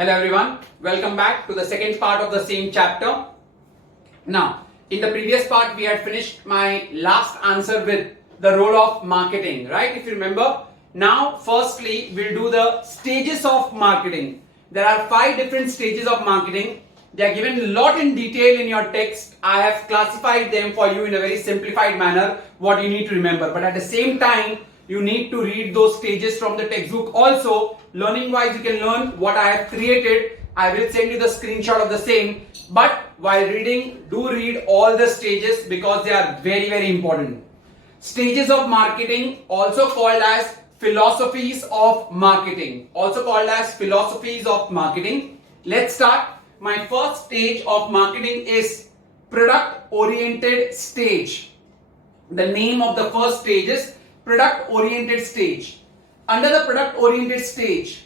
Hello everyone, welcome back to the second part of the same chapter. Now, in the previous part we had finished my last answer with the role of marketing, right? If you remember. Now, firstly, we'll do the stages of marketing. There are 5 different stages of marketing. They are given a lot in detail in your text. I have classified them for you in a very simplified manner, what you need to remember. But at the same time, you need to read those stages from the textbook also. Learning wise, you can learn what I have created. I will send you the screenshot of the same. But while reading, do read all the stages because they are very, very important. Stages of marketing, also called as philosophies of marketing. Also called as philosophies of marketing. Let's start. My first stage of marketing is product oriented stage. The name of the first stage is product oriented stage. Under the product oriented stage,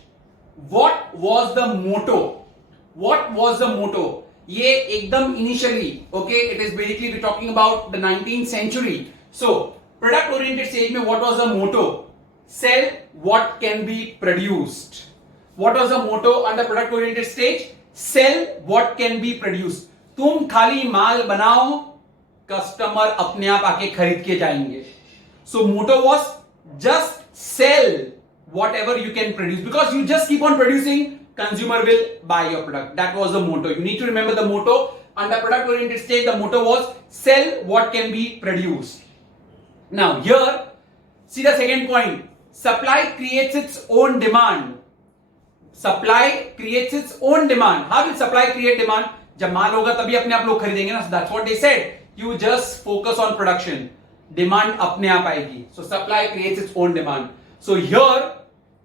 what was the motto? What was the motto? ये एकदम initially, okay, it is basically we're talking about the 19th century. So product oriented stage में what was the motto? Sell what can be produced. What was the motto under product oriented stage? Sell what can be produced. तुम खाली माल बनाओ, customer अपने आप आके खरीद के जाएंगे. So motto was just sell whatever you can produce, because you just keep on producing, consumer will buy your product. That was the motto. You need to remember the motto. Under product oriented stage, the motto was sell what can be produced. Now here, see the second point. Supply creates its own demand. Supply creates its own demand. How will supply create demand? जब माल होगा तभी अपने आप लोग खरीदेंगे ना. That's what they said. You just focus on production. Demand अपने आप आएगी. So supply creates its own demand. So here,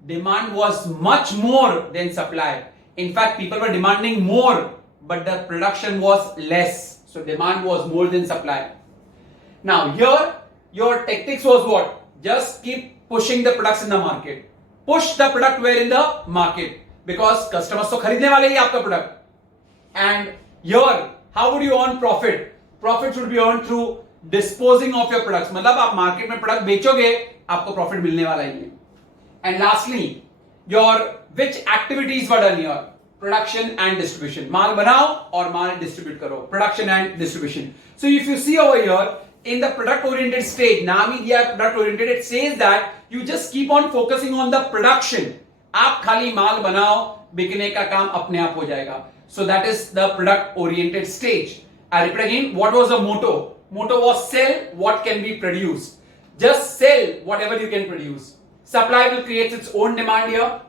demand was much more than supply. In fact, people were demanding more, but the production was less. So demand was more than supply. Now here, your tactics was what? Just keep pushing the products in the market. Push the product where in the market, because customers तो खरीदने वाले ही आपका product. And here, how would you earn profit? Profit should be earned through disposing of your products. मतलब आप market में product बेचोगे, आपको profit मिलने वाला ही है. And lastly, your which activities were done here? Production and distribution. माल बनाओ और माल distribute करो. Production and distribution. So if you see over here, in the product oriented stage, नाम ही दिया है product oriented, it says that you just keep on focusing on the production. आप खाली माल बनाओ, बिकने का काम अपने आप हो जाएगा. So that is the product oriented stage. I repeat again, what was the motto? Motto was sell what can be produced. Just sell whatever you can produce. Supply will create its own demand here.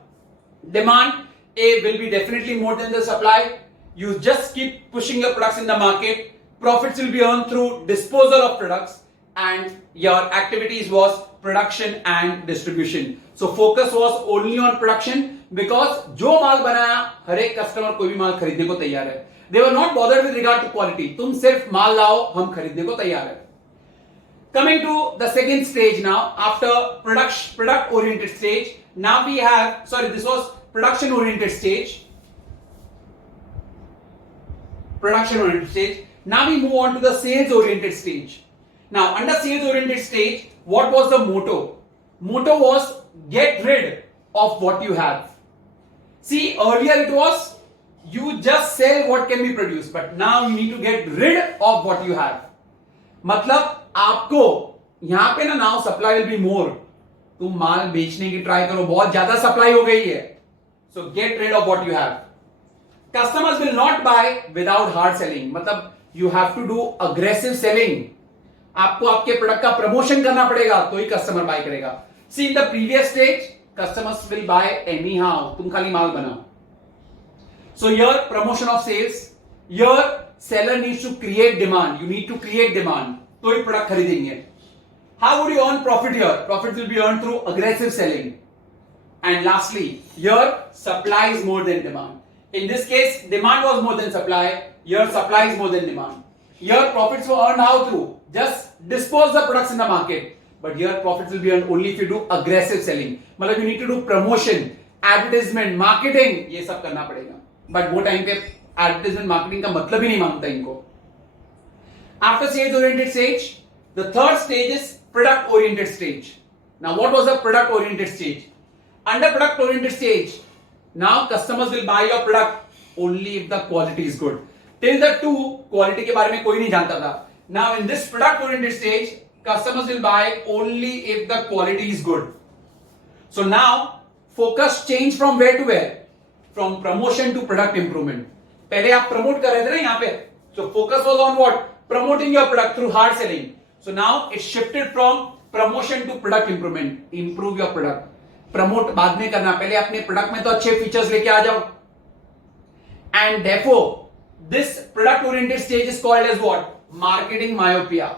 Demand A will be definitely more than the supply. You just keep pushing your products in the market. Profits will be earned through disposal of products, and your activities was production and distribution. So focus was only on production, because जो माल बनाया हर एक customer कोई भी माल खरीदने को तैयार है. They were not bothered with regard to quality. तुम सिर्फ माल लाओ, हम खरीदने को तैयार है. Coming to the second stage now, after product oriented stage, now we have, this was production oriented stage. Production oriented stage. Now we move on to the sales oriented stage. Now under sales oriented stage, what was the motto? Motto was get rid of what you have. See, earlier it was you just sell what can be produced, but now you need to get rid of what you have. मतलब आपको यहां पे ना now supply will be more. तुम माल बेचने की try करो, बहुत ज्यादा सप्लाई हो गई है. So get rid of what you have. Customers will not buy without hard selling. मतलब you have to do aggressive selling. आपको आपके प्रोडक्ट का प्रमोशन करना पड़ेगा तो ही कस्टमर बाय करेगा. See, in the previous stage, customers will buy anyhow. तुम खाली माल बनाओ. So here, promotion of sales. Here, seller needs to create demand. You need to create demand. तो ही प्रोडक्ट खरीदेंगे. How would you earn profit here? Profit will be earned through aggressive selling. And lastly, here supply is more than demand. In this case, demand was more than supply. Here supply is more than demand. Here profits were earned how through? Just dispose the products in the market. But here profits will be earned only if you do aggressive selling. मतलब you need to do promotion, advertisement, marketing. ये सब करना पड़ेगा. But वो time पे advertisement, marketing का मतलब ही नहीं मांगता इनको. After sales oriented stage, the third stage is product oriented stage. Now what was the product oriented stage? Under product oriented stage, Now customers will buy your product only if the quality is good. Till the two, quality के बारे में कोई नहीं जानता था. Now in this product oriented stage, customers will buy only if the quality is good. So now focus change from where to where? From promotion to product improvement. पहले आप promote कर रहे थे ना यहाँ पे. So focus was on what? Promoting your product through hard selling. So now it shifted from promotion to product improvement. Improve your product. Promote बाद में करना, पहले अपने product में तो अच्छे features लेके आ जाओ. And therefore, this product oriented stage is called as what? Marketing myopia.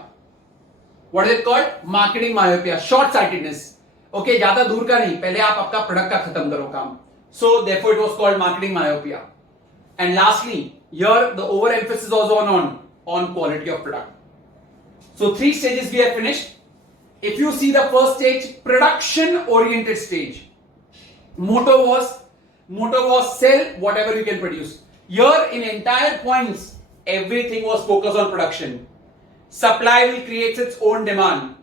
What is it called? Marketing myopia. Short sightedness. Okay, ज्यादा दूर का नहीं, पहले आप आपका product का खत्म करो काम. So therefore it was called marketing myopia. And lastly, here the overemphasis was on quality of product. So 3 stages we have finished. If you see the first stage, production oriented stage. Motto was sell whatever you can produce. Here in entire points, everything was focused on production. Supply will create its own demand.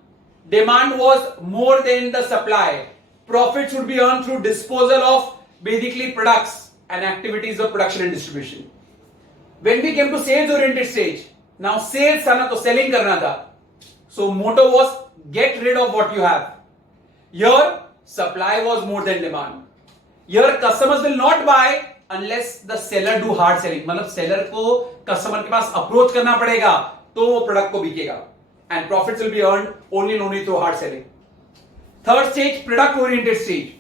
Demand was more than the supply. Profits would be earned through disposal of basically products and activities of production and distribution. When we came to sales oriented stage, now sales था ना तो selling करना था. So motto was get rid of what you have. Here supply was more than demand. Here customers will not buy unless the seller do hard selling. मतलब seller को customer के पास approach करना पड़ेगा तो वो product को बिकेगा. And profits will be earned only and only through hard selling. Third stage, product oriented stage.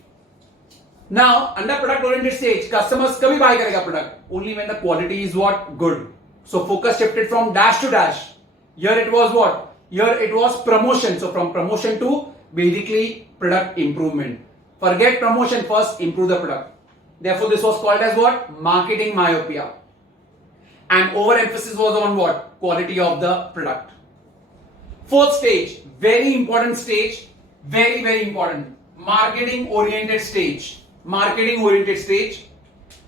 Now under product oriented stage, customers कभी buy करेगा product? Only when the quality is what? Good. So focus shifted from dash to dash. Here it was what? Here it was promotion. So from promotion to basically product improvement. Forget promotion, first improve the product. Therefore this was called as what? Marketing myopia. And overemphasis was on what? Quality of the product. Fourth stage, very important stage, very, very important. Marketing oriented stage. Marketing oriented stage.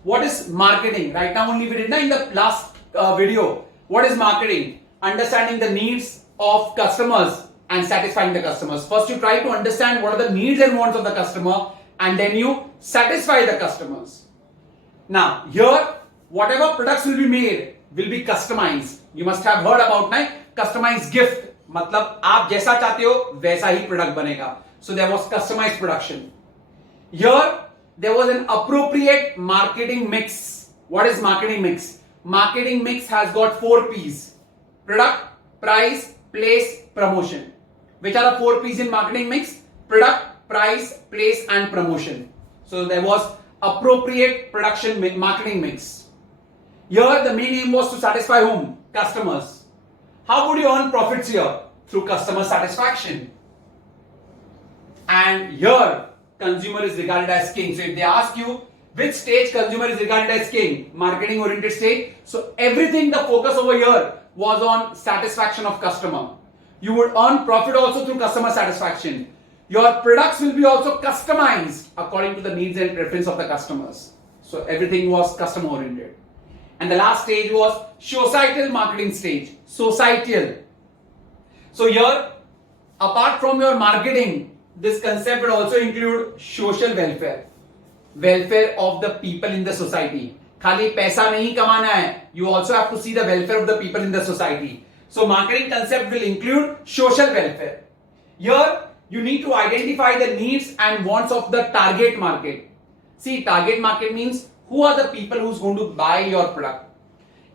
What is marketing? Right now only we did in the last video. What is marketing? Understanding the needs of customers and satisfying the customers. First you try to understand what are the needs and wants of the customer and then you satisfy the customers. Now here whatever products will be made will be customized. You must have heard about customized gift. मतलब आप जैसा चाहते हो वैसा ही product बनेगा. So there was customized production. Here there was an appropriate marketing mix. What is marketing mix? Marketing mix has got 4 P's. Product, price, place, promotion. Which are the 4 P's in marketing mix? Product, price, place and promotion. So there was appropriate production marketing mix. Here the main aim was to satisfy whom? Customers. How would you earn profits here? Through customer satisfaction. And here consumer is regarded as king. So if they ask you which stage consumer is regarded as king, marketing oriented stage. So everything, the focus over here was on satisfaction of customer. You would earn profit also through customer satisfaction. Your products will be also customized according to the needs and preference of the customers. So everything was customer oriented. And the last stage was societal marketing stage. Societal. So here, apart from your marketing, this concept would also include social welfare. Welfare of the people in the society. खाली पैसा नहीं कमाना है. You also have to see the welfare of the people in the society. So marketing concept will include social welfare. Here, you need to identify the needs and wants of the target market. See, target market means who are the people who's going to buy your product.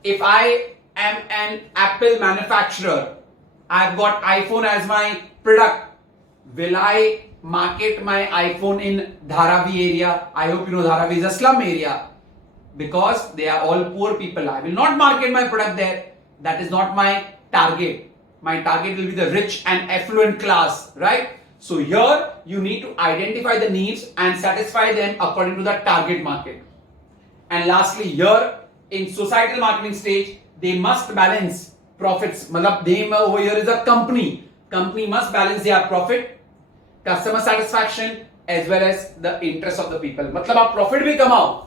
If I am an Apple manufacturer, I've got iPhone as my product. Will I market my iPhone in Dharavi area? I hope you know Dharavi is a slum area. Because they are all poor people. I will not market my product there. That is not my target. My target will be the rich and affluent class, right? So here you need to identify the needs and satisfy them according to the target market. And lastly, here in societal marketing stage, they must balance profits. मतलब they over here is a company. Company must balance their profit, customer satisfaction as well as the interest of the people. मतलब आप profit भी कमाओ,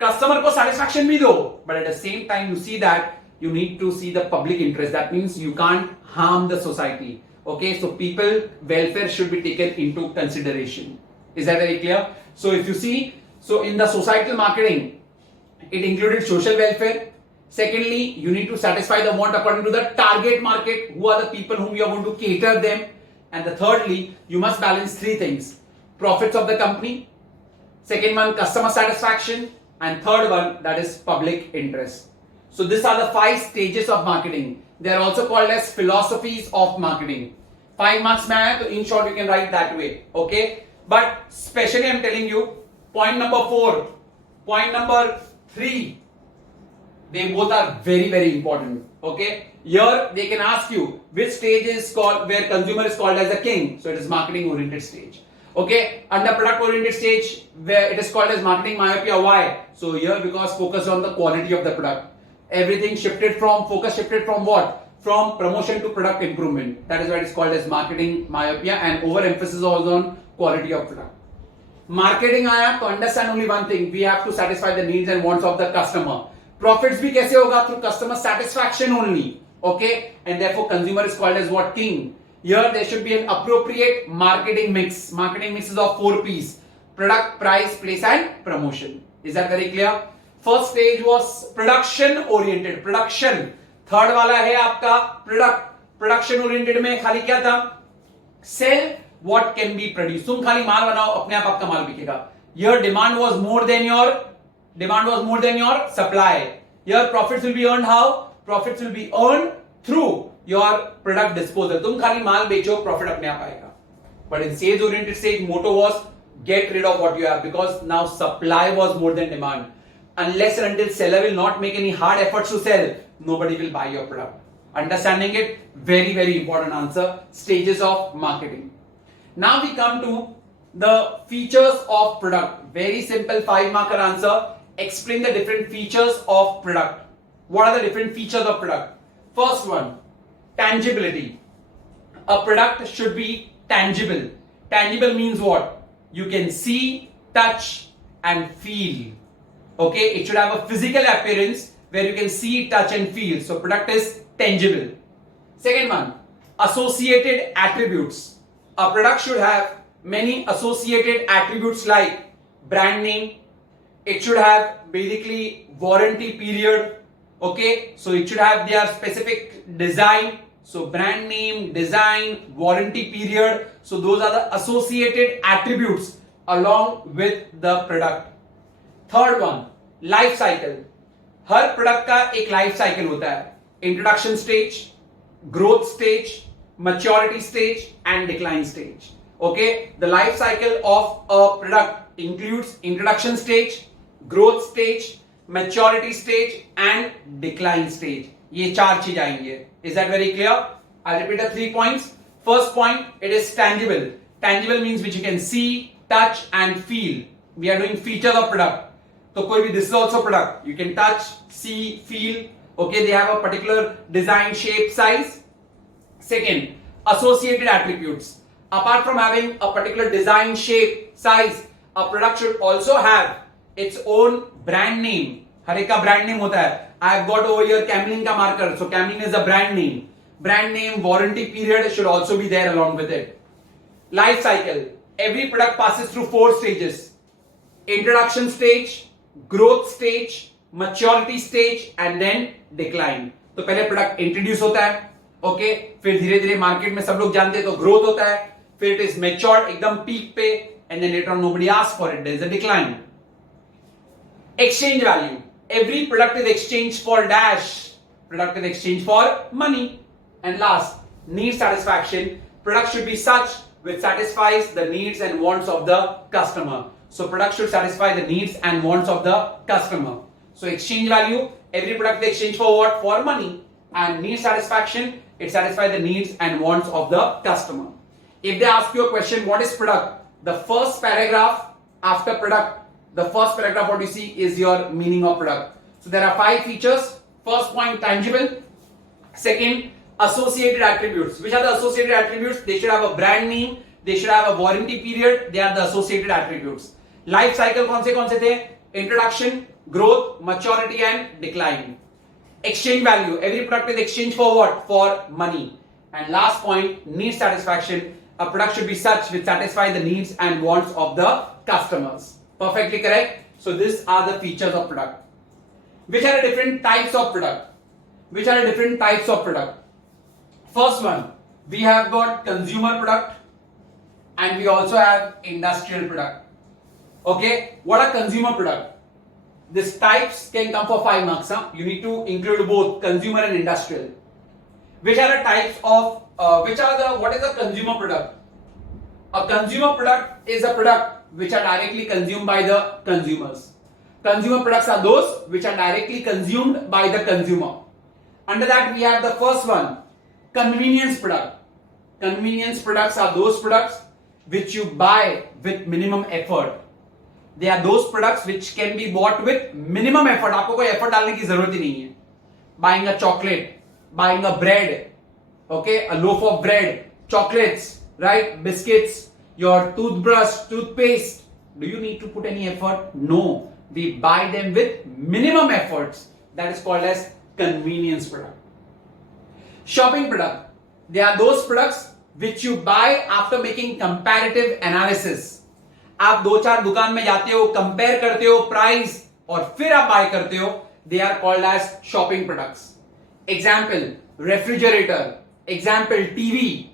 customer को satisfaction भी दो, but at the same time you see that you need to see the public interest. That means you can't harm the society. Okay, so people welfare should be taken into consideration. Is that very clear? So if you see, So in the societal marketing, it included social welfare. Secondly, you need to satisfy the want according to the target market, who are the people whom you are going to cater them. And the thirdly, you must balance three things: profits of the company, second one, customer satisfaction, and third one, that is public interest. So these are the 5 stages of marketing. They are also called as philosophies of marketing. 5 marks mein aaya, so in short you can write that way, okay? But specially I'm telling you, point number 4, point number 3, they both are very, very important, okay? Here they can ask you which stage is called where consumer is called as a king. So it is marketing oriented stage. Okay, under product oriented stage where it is called as marketing myopia. Why? So here because focus on the quality of the product. Everything shifted from focus shifted from what? From promotion to product improvement. That is why it is called as marketing myopia, and overemphasis also on quality of product. Marketing आया to understand only one thing: we have to satisfy the needs and wants of the customer. Profits भी कैसे होगा? Through customer satisfaction only. Okay, and therefore consumer is called as what? King. Here there should be an appropriate marketing mix. Marketing mix is of 4 P's: product, price, place, and promotion. Is that very clear? First stage was production oriented. Production. Third वाला है आपका product. Production oriented में खाली क्या था? Sell what can be produced. तुम खाली माल बनाओ, अपने आप आपका माल बिकेगा. Your demand was more than your supply. Your profits will be earned how? Profits will be earned through your product disposal. तुम खाली माल बेचो, profit अपने आप आएगा. But in sales oriented stage, motto was get rid of what you have, because now supply was more than demand. Unless and until seller will not make any hard efforts to sell, nobody will buy your product. Understanding it, very, very important answer. Stages of marketing. Now we come to the features of product. Very simple 5-marker answer. Explain the different features of product. What are the different features of product? First one, tangibility. A product should be tangible. Tangible means what? You can see, touch, and feel. Okay, it should have a physical appearance where you can see, touch, and feel. So product is tangible. Second one, associated attributes. A product should have many associated attributes like brand name. It should have basically warranty period. Okay, so it should have their specific design. So brand name, design, warranty period. So those are the associated attributes along with the product. Third one, life cycle. Her product का एक life cycle होता है. Introduction stage, growth stage, maturity stage, and decline stage. Okay, the life cycle of a product includes introduction stage, growth stage, maturity stage, and decline stage. ये 4 चीज आएंगे. Is that very clear? I'll repeat the 3 points. First point, it is tangible. Tangible means which you can see, touch, and feel. We are doing features of product. So कोई भी, this is also product. You can touch, see, feel. Okay, they have a particular design, shape, size. Second, associated attributes. Apart from having a particular design, shape, size, a product should also have its own brand name. हर एक का brand name होता है. I have got over here Camlin का marker, so Camlin is a brand name. Brand name, warranty period should also be there along with it. Life cycle. Every product passes through 4 stages: introduction stage, growth stage, maturity stage, and then decline. तो पहले product introduce होता है. Okay, फिर धीरे धीरे market में सब लोग जानते हैं तो ग्रोथ होता है, फिर इट इज मैच्योर्ड एकदम पीक पे, and then later on nobody asks for it, there is a decline. Exchange value. Every product is exchange for dash. Product is exchange for money. And last, need satisfaction. Product should be such which satisfies the needs and wants of the customer. So product should satisfy the needs and wants of the customer. So exchange value, every product they exchange for what? For money. And need satisfaction, it satisfies the needs and wants of the customer. If they ask you a question, what is product? The first paragraph after product, the first paragraph what you see is your meaning of product. So there are 5 features. First point, tangible. Second, associated attributes. Which are the associated attributes? They should have a brand name, they should have a warranty period. They are the associated attributes. Life cycle कौन से थे? Introduction, growth, maturity, and decline. Exchange value. Every product is exchanged for what? For money. And last point, need satisfaction. A product should be such which satisfy the needs and wants of the customers. Perfectly correct. So these are the features of product. Which are the different types of product? Which are the different types of product? First one, we have got consumer product and we also have industrial product. Okay, what are consumer product? These types can come for 5 marks. You need to include both consumer and industrial. Which are the types of, what is a consumer product? A consumer product is a product which are directly consumed by the consumers. Consumer products are those which are directly consumed by the consumer. Under that we have the first one, convenience product. Convenience products are those products which you buy with minimum effort. They are those products which can be bought with minimum effort. आपको कोई effort डालने की जरूरत ही नहीं है. Buying a chocolate, buying a bread, okay, a loaf of bread, chocolates, right, biscuits, your toothbrush, toothpaste. Do you need to put any effort? No. We buy them with minimum efforts. That is called as convenience product. Shopping product. They are those products which you buy after making comparative analysis. आप 2-4 दुकान में जाते हो, compare करते हो price और फिर आप बाय करते हो. They are called as shopping products. Example, refrigerator, example TV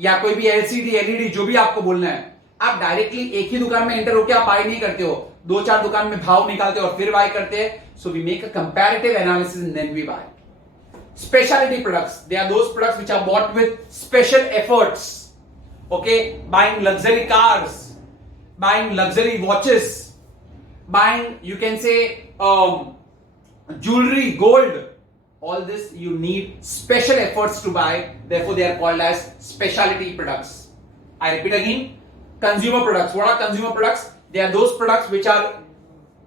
या कोई भी एलसीडी एलईडी जो भी आपको बोलना है, आप डायरेक्टली एक ही दुकान में एंटर होकर आप बाय नहीं करते हो, 2-4 दुकान में भाव निकालते हो और फिर बाय करते हैं. So we make a comparative analysis and then we buy. Specialty products, they are those products which are bought with special efforts. Okay, buying luxury cars, buying luxury watches, buying, you can say, jewelry, gold. All this you need special efforts to buy. Therefore, they are called as specialty products. I repeat again, consumer products. What are consumer products? They are those products which are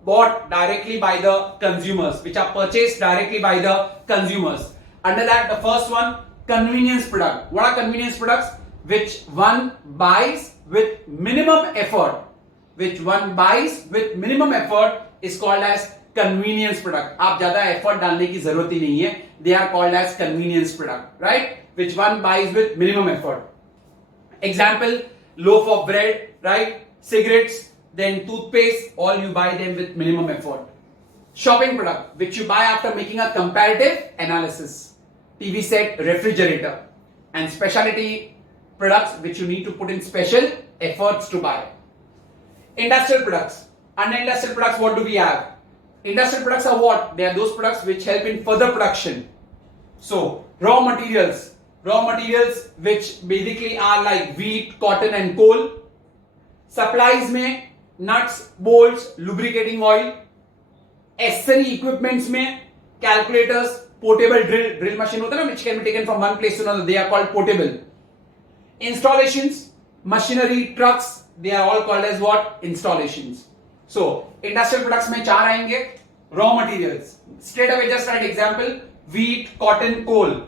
bought directly by the consumers, which are purchased directly by the consumers. Under that, the first one, convenience product. What are convenience products? Which one buys with minimum effort. Which one buys with minimum effort is called as convenience product. आप ज़्यादा effort डालने की जरूरत ही नहीं है. They are called as convenience product, right? Which one buys with minimum effort. Example, loaf of bread, right? Cigarettes, then toothpaste, all you buy them with minimum effort. Shopping product, which you buy after making a comparative analysis. TV set, refrigerator. And specialty products, which you need to put in special efforts to buy. Industrial products. Under industrial products, what do we have? Industrial products are what? They are those products which help in further production. So, raw materials. Raw materials which basically are like wheat, cotton and coal. Supplies में nuts, bolts, lubricating oil. Accessory equipments में calculators, portable drill machine होता है ना, which can be taken from one place to another. They are called portable. Installations, machinery, trucks, they are all called as what? Installations. So, industrial products में 4 आएंगे. Raw materials. Straight away just write example, wheat, cotton, coal.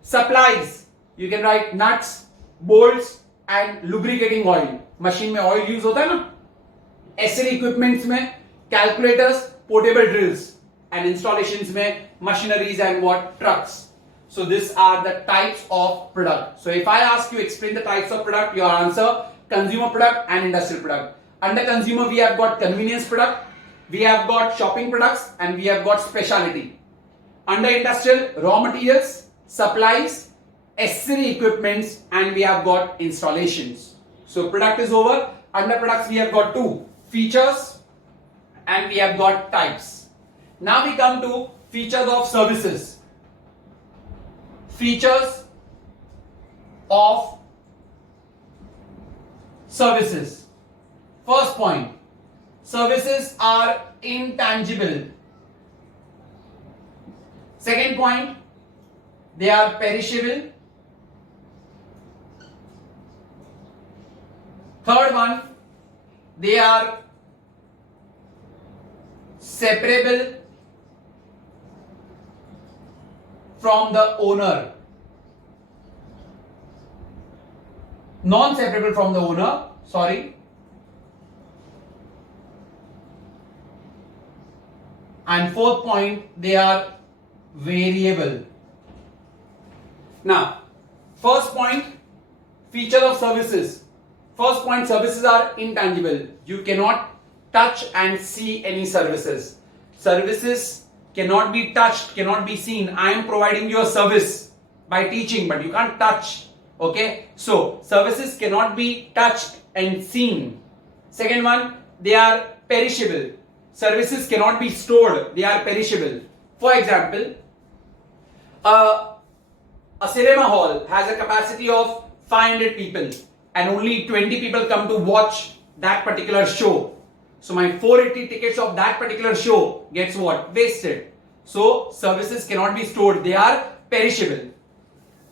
Supplies, you can write nuts, bolts and lubricating oil. Machine में oil use होता है ना. Accessory equipments में calculators, portable drills. And installations में machineries and what? Trucks. So these are the types of product. So if I ask you explain the types of product, your answer consumer product and industrial product. Under consumer we have got convenience product, we have got shopping products and we have got specialty. Under industrial, raw materials, supplies, accessory equipments and we have got installations. So product is over. Under products we have got 2 features and we have got types. Now we come to features of services. Features of services. First point, services are intangible. Second point, they are perishable. Third one, they are separable from the owner. Non-separable from the owner, sorry. And fourth point, they are variable. Now, first point, feature of services. First point, services are intangible. You cannot touch and see any services. Services cannot be touched, cannot be seen. I am providing you a service by teaching, but you can't touch. Okay, so services cannot be touched and seen. Second one, they are perishable. Services cannot be stored, they are perishable. For example, a cinema hall has a capacity of 500 people and only 20 people come to watch that particular show. So my 480 tickets of that particular show gets what? Wasted. So services cannot be stored, they are perishable.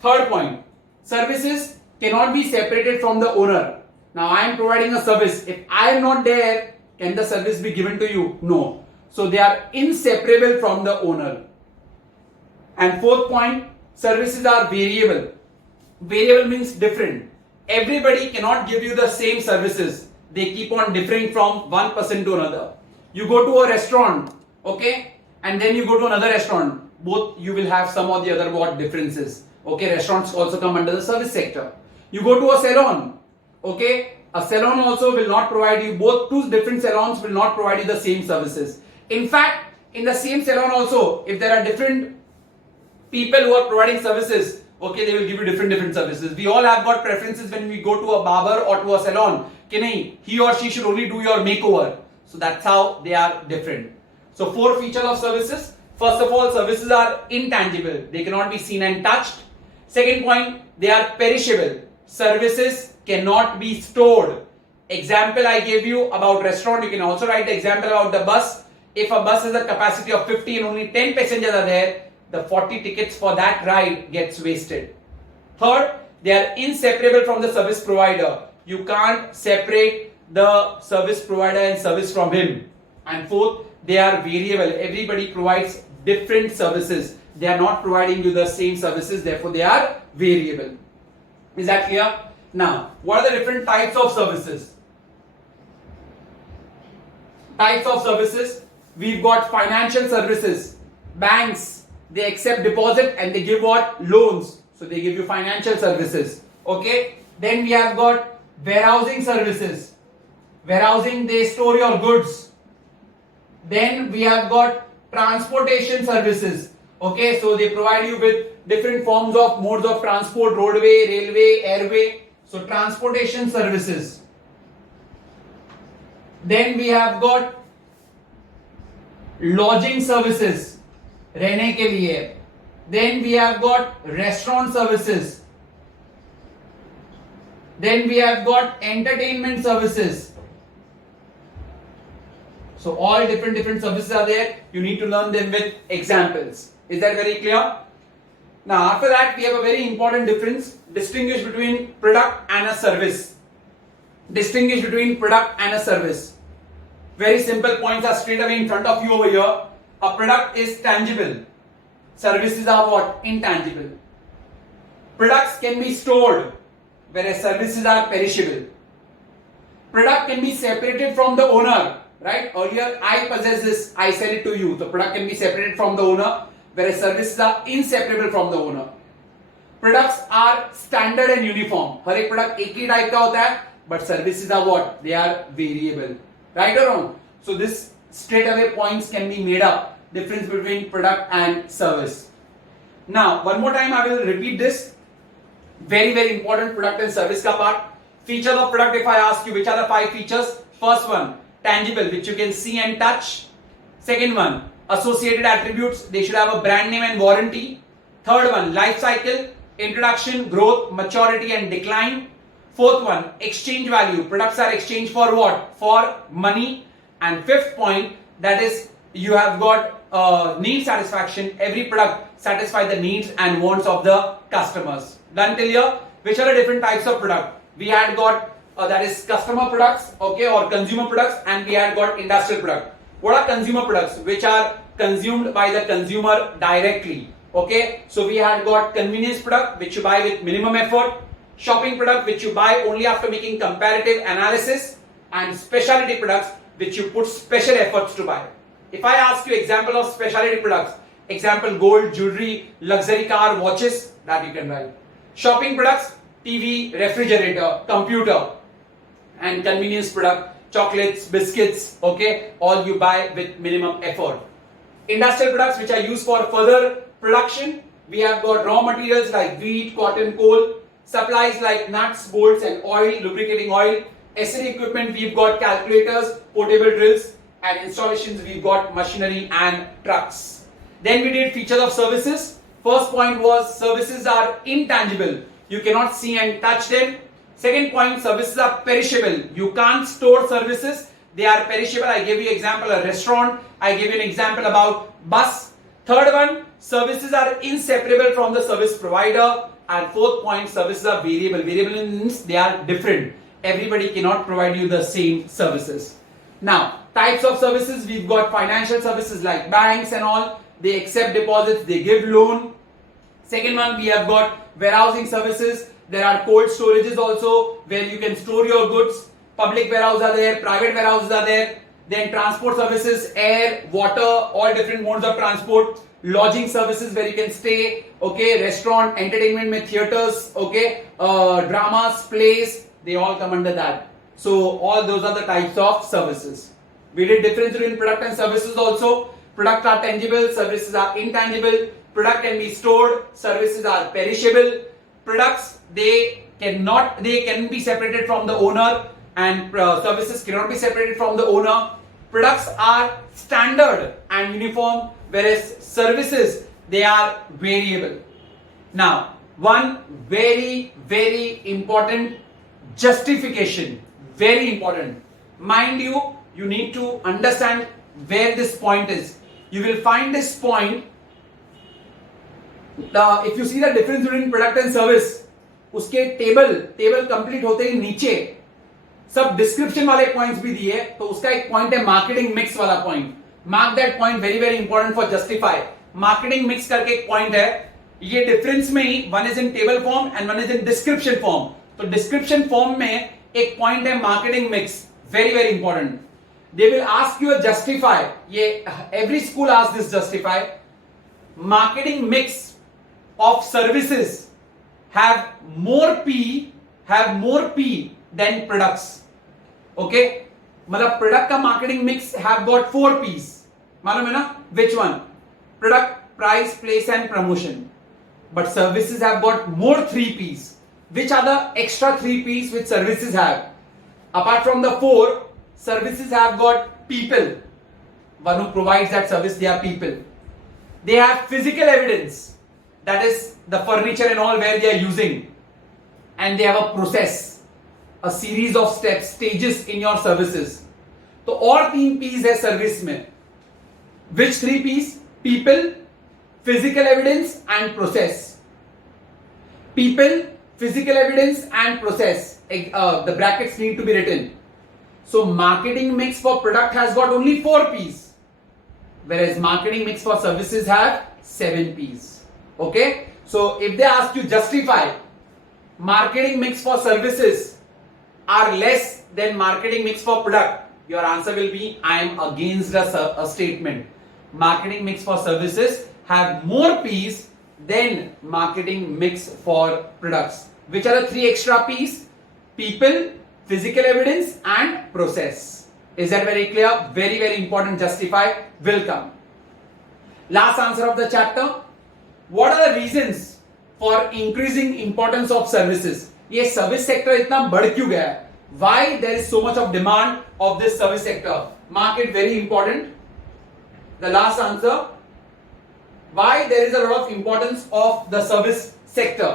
Third point, services cannot be separated from the owner. Now I am providing a service. If I am not there, can the service be given to you? No. So they are inseparable from the owner. And fourth point, services are variable. Variable means different. Everybody cannot give you the same services. They keep on differing from one person to another. You go to a restaurant, okay, and then you go to another restaurant. Both you will have some or the other what differences. Okay, restaurants also come under the service sector. You go to a salon, okay, a salon also will not provide you, both two different salons will not provide you the same services. In fact, in the same salon also, if there are different people who are providing services, okay, they will give you different services. We all have got preferences when we go to a barber or to a salon. He or she should only do your makeover. So that's how they are different. So 4 features of services. First of all, services are intangible. They cannot be seen and touched. Second point, they are perishable. Services cannot be stored. Example I gave you about restaurant. You can also write the example about the bus. If a bus has a capacity of 50 and only 10 passengers are there, the 40 tickets for that ride gets wasted. Third, they are inseparable from the service provider. You can't separate the service provider and service from him. And fourth, they are variable. Everybody provides different services. They are not providing you the same services, therefore they are variable. Is that clear? Now, what are the different types of services? Types of services. We've got financial services. Banks, they accept deposit and they give what? Loans. So they give you financial services. Okay. Then we have got warehousing services. Warehousing, they store your goods. Then we have got transportation services. Okay, so they provide you with different forms of modes of transport, roadway, railway, airway. So transportation services. Then we have got lodging services, रहने के लिए. Then we have got restaurant services. Then we have got entertainment services. So all different services are there. You need to learn them with examples. Is that very clear? Now after that we have a very important difference. Distinguish between product and a service. Distinguish between product and a service. Very simple points are straight away in front of you over here. A product is tangible. Services are what? Intangible. Products can be stored, whereas services are perishable. Product can be separated from the owner, right? Earlier, I possess this, I sell it to you. The product can be separated from the owner, whereas services are inseparable from the owner. Products are standard and uniform. हर एक product एक ही type का होता है, but services are what? They are variable. Right or wrong? So this straight away points can be made up. Difference between product and service. Now, one more time I will repeat this. Very important product and service ka part. Features of product, if I ask you which are the 5 features. First one, tangible, which you can see and touch. Second one, associated attributes, they should have a brand name and warranty. Third one, life cycle, introduction, growth, maturity and decline. Fourth one, exchange value, products are exchanged for what? For money. And fifth point, that is you have got need satisfaction. Every product satisfies the needs and wants of the customers. Done till here? Which are the different types of product? We had got that is customer products, okay, or consumer products, and we had got industrial product. What are consumer products? Which are consumed by the consumer directly. Okay, so we had got convenience product, which you buy with minimum effort. Shopping product, which you buy only after making comparative analysis. And specialty products, which you put special efforts to buy. If I ask you example of specialty products, example gold, jewelry, luxury car, watches, that you can buy. Shopping products, TV, refrigerator, computer. And convenience product, chocolates, biscuits, okay, all you buy with minimum effort. Industrial products which are used for further production, we have got raw materials like wheat, cotton, coal, supplies like nuts, bolts and oil, lubricating oil, SCD equipment, we've got calculators, portable drills, and installations, we've got machinery and trucks. Then we did features of services. First point was services are intangible. You cannot see and touch them. Second point, services are perishable. You can't store services. They are perishable. I gave you example, a restaurant. I gave you an example about bus. Third one, services are inseparable from the service provider. And fourth point, services are variable. Variable means they are different. Everybody cannot provide you the same services. Now, types of services, we've got financial services like banks and all. They accept deposits, they give loan. Second one, we have got warehousing services. There are cold storages also where you can store your goods. Public warehouses are there, private warehouses are there. Then transport services, air, water, all different modes of transport. Lodging services where you can stay, okay, restaurant, entertainment में theaters, okay, dramas, plays, they all come under that. So all those are the types of services. We did difference between product and services also. Products are tangible, services are intangible. Product can be stored, services are perishable. Products, they can be separated from the owner, and services cannot be separated from the owner. Products are standard and uniform, whereas services, they are variable. Now, one very, very important justification, very important. Mind you, you need to understand where this point is. You will find this point, if you see the difference between product and service, उसके table complete होते ही नीचे सब description वाले points भी दिए, तो उसका एक पॉइंट है मार्केटिंग मिक्स वाला point. Mark that point, very very important for justify. Marketing mix करके एक पॉइंट है, ये डिफरेंस में ही one is in table form and one is in description form. तो डिस्क्रिप्शन फॉर्म में एक पॉइंट है marketing mix, very very important. They will ask you a justify. Every school asks this justify. Marketing mix of services have more P than products. Okay? मतलब product का marketing mix have got 4 P's. मालूम है ना? Which one? Product, price, place and promotion. But services have got more 3 P's. Which are the extra 3 P's which services have? Apart from the 4, services have got people. One who provides that service, they are people. They have physical evidence, that is the furniture and all where they are using, and they have a process, a series of steps, stages in your services. तो और 3 P's है service में. Which 3 P's? People, physical evidence and process. People, physical evidence and process. The brackets need to be written. So marketing mix for product has got only 4 P's, whereas marketing mix for services have 7 P's. Okay? So if they ask you justify, marketing mix for services are less than marketing mix for product, your answer will be I am against a statement. Marketing mix for services have more P's than marketing mix for products. Which are the 3 extra P's? People, physical evidence and process. Is that very clear? Very very important. Justify will come. Last answer of the chapter. What are the reasons for increasing importance of services? ये service sector इतना बढ़ क्यों गया है? Why there is so much of demand of this service sector? Mark it, very important. The last answer. Why there is a lot of importance of the service sector?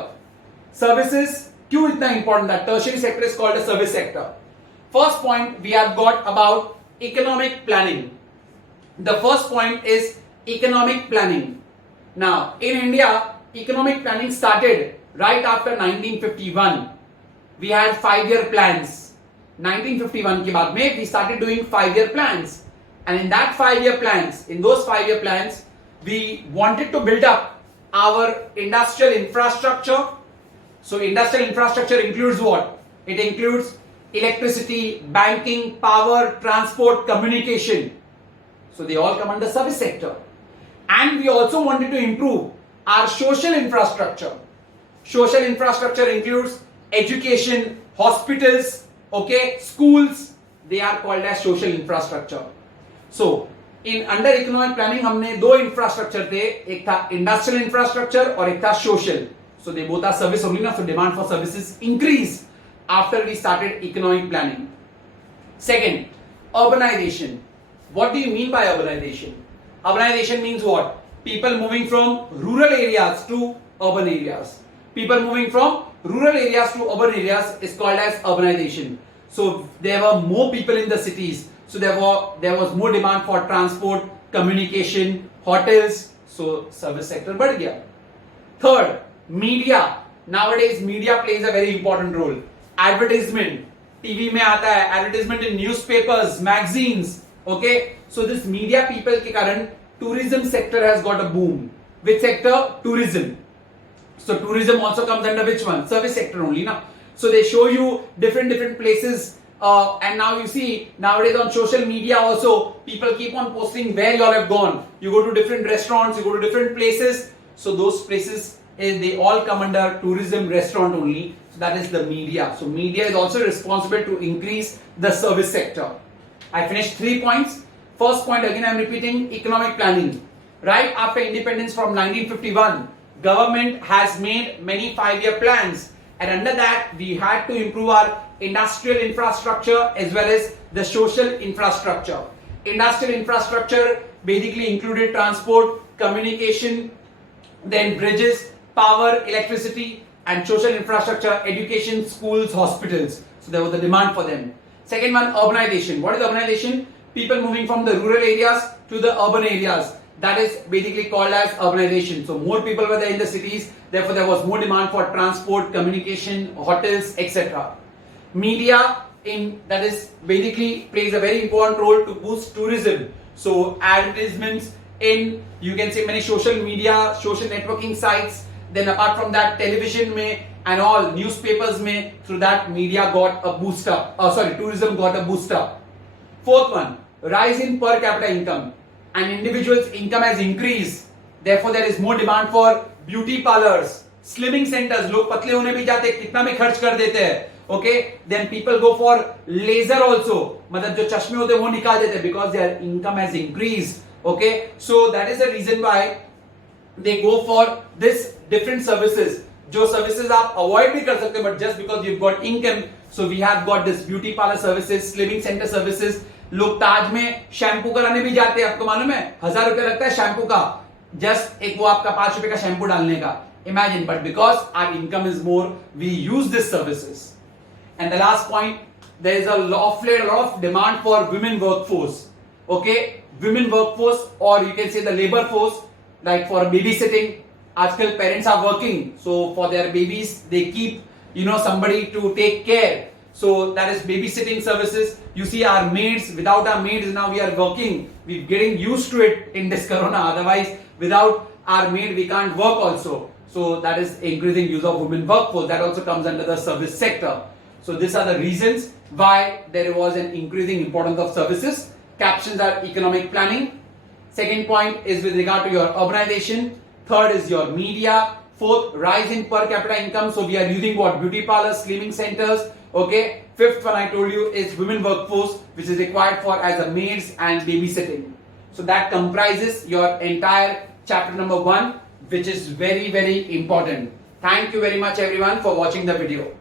Services क्यों इतना important? That tertiary sector is called a service sector. First point we have got about economic planning. The first point is economic planning. Now in India, economic planning started right after 1951. We had 5-year plans. 1951 के बाद में we started doing 5-year plans, and in that 5-year plans, in those 5-year plans, we wanted to build up our industrial infrastructure. So industrial infrastructure includes what? It includes electricity, banking, power, transport, communication. So they all come under service sector. And we also wanted to improve our social infrastructure. Social infrastructure includes education, hospitals, okay, schools, they are called as social infrastructure. So in under economic planning हमने दो infrastructure थे, एक था industrial infrastructure और एक था social. So they both are service only ना, so demand for services increase after we started economic planning. Second, urbanization. What do you mean by urbanization? Urbanization means what? People moving from rural areas to urban areas. People moving from rural areas to urban areas is called as urbanization. So there were more people in the cities. So there was more demand for transport, communication, hotels. So service sector बढ़ गया. Third, media. Nowadays media plays a very important role. Advertisement. TV में आता है. Advertisement in newspapers, magazines. Okay. So this media people के कारण tourism sector has got a boom. Which sector? Tourism. So tourism also comes under which one? Service sector only, na? So they show you different places, and now you see nowadays on social media also people keep on posting where you all have gone. You go to different restaurants, you go to different places. So those places they all come under tourism restaurant only. So that is the media. So media is also responsible to increase the service sector. I finished 3 points. First point again I am repeating, economic planning. Right after independence from 1951. Government has made many 5-year plans, and under that we had to improve our industrial infrastructure as well as the social infrastructure. Industrial infrastructure basically included transport, communication, then bridges, power, electricity, and social infrastructure, education, schools, hospitals. So there was a demand for them. Second one, urbanization. What is urbanization? People moving from the rural areas to the urban areas. That is basically called as urbanization. So more people were there in the cities, therefore there was more demand for transport, communication, hotels, etc. Media that is basically plays a very important role to boost tourism. So advertisements in, you can say, many social media, social networking sites. Then apart from that, television mein and all newspapers mein, through that media got a boost up. Tourism got a boost up. Fourth one, rise in per capita income. An individual's income has increased, therefore there is more demand for beauty parlors, slimming centers. लोग पतले होने भी जाते, कितना भी खर्च कर देते हैं. Okay, then people go for laser also. मतलब जो चश्मे होते हैं वो निकाल देते हैं because their income has increased. Okay, so that is the reason why they go for this different services. जो services आप avoid भी कर सकते हो, but just because you've got income, so we have got this beauty parlor services, slimming center services. लोग ताज में shampoo कराने भी जाते हैं, आपको मालूम है 1000 रुपया लगता है शैम्पू का, जस्ट एक वो आपका 5 रुपए का शैम्पू डालने का. Imagine, but because our income is more, we use these services. And the last point, there is a lot of demand for women workforce. Okay, women workforce, or you can say the labor force, like for babysitting. Aajkal parents are working, so for their babies they keep somebody to take care. So that is babysitting services. You see our maids, without our maids now we are working. We're getting used to it in this corona. Otherwise, without our maid we can't work also. So that is increasing use of women workforce. That also comes under the service sector. So these are the reasons why there was an increasing importance of services. Captions are economic planning. Second point is with regard to your urbanization. Third is your media. Fourth, rise in per capita income. So we are using what? Beauty parlors, slimming centers. Okay. Fifth one I told you is women workforce, which is required for as a maids and babysitting. So that comprises your entire chapter number 1, which is very, very important. Thank you very much everyone for watching the video.